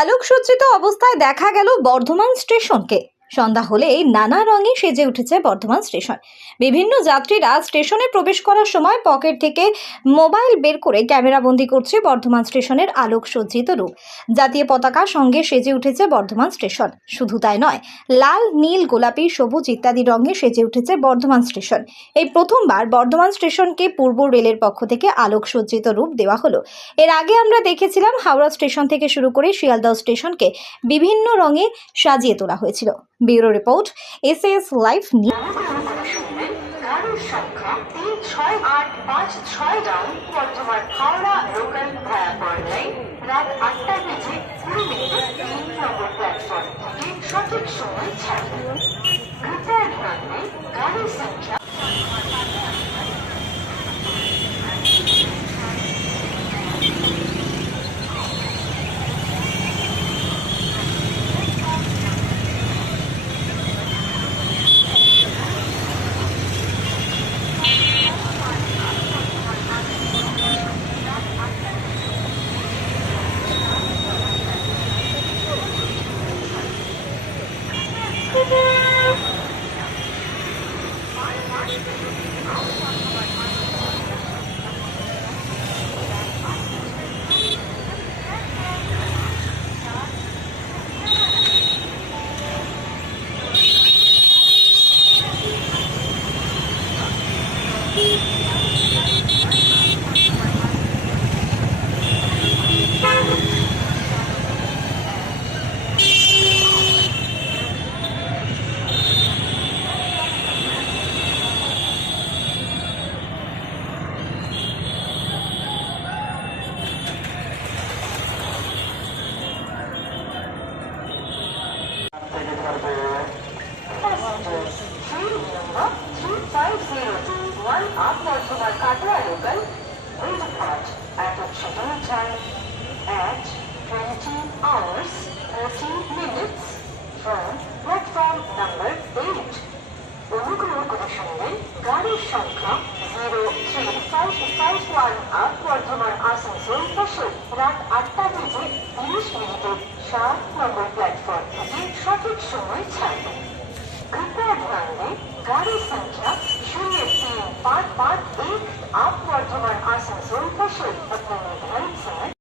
আলোকসজ্জিত অবস্থায় দেখা গেল বর্ধমান স্টেশনকে। সন্ধ্যা হলেই নানা রঙে সেজে উঠেছে বর্ধমান স্টেশন। বিভিন্ন যাত্রীরা স্টেশনে প্রবেশ করার সময় পকেট থেকে মোবাইল বের করে ক্যামেরাবন্দি করছে বর্ধমান স্টেশনের আলোকসজ্জিত রূপ। জাতীয় পতাকা সঙ্গে সেজে উঠেছে বর্ধমান স্টেশন। শুধু তাই নয়, লাল, নীল, গোলাপি, সবুজ ইত্যাদি রঙে সেজে উঠেছে বর্ধমান স্টেশন। এই প্রথমবার বর্ধমান স্টেশনকে পূর্ব রেলের পক্ষ থেকে আলোকসজ্জিত রূপ দেওয়া হলো। এর আগে আমরা দেখেছিলাম হাওড়া স্টেশন থেকে শুরু করে শিয়ালদহ স্টেশনকে বিভিন্ন রঙে সাজিয়ে তোলা হয়েছিল। Bureau report, SS live news. সংখ্যা 36856 ডাউন বর্ধমান হাওড়া লোকাল ভায়া পর্যায়ে রাত 8টা বেজে 20 মিনিটে 3 নম্বর প্ল্যাটফর্ম থেকে সঠিক সময় ছাড়বে। कृपया ध्यान दें, गाड़ी संख्या up Bardhaman Katla local will depart at a scheduled time at 20 hours 30 minutes from platform number 8. অনুগ্রহ করে শুনবেন গাড়ির সংখ্যা 03551 আপ বর্ধমান আসানসোল স্টেশন রাত 8টা বেজে 30 মিনিটে 7 নম্বর প্ল্যাটফর্ম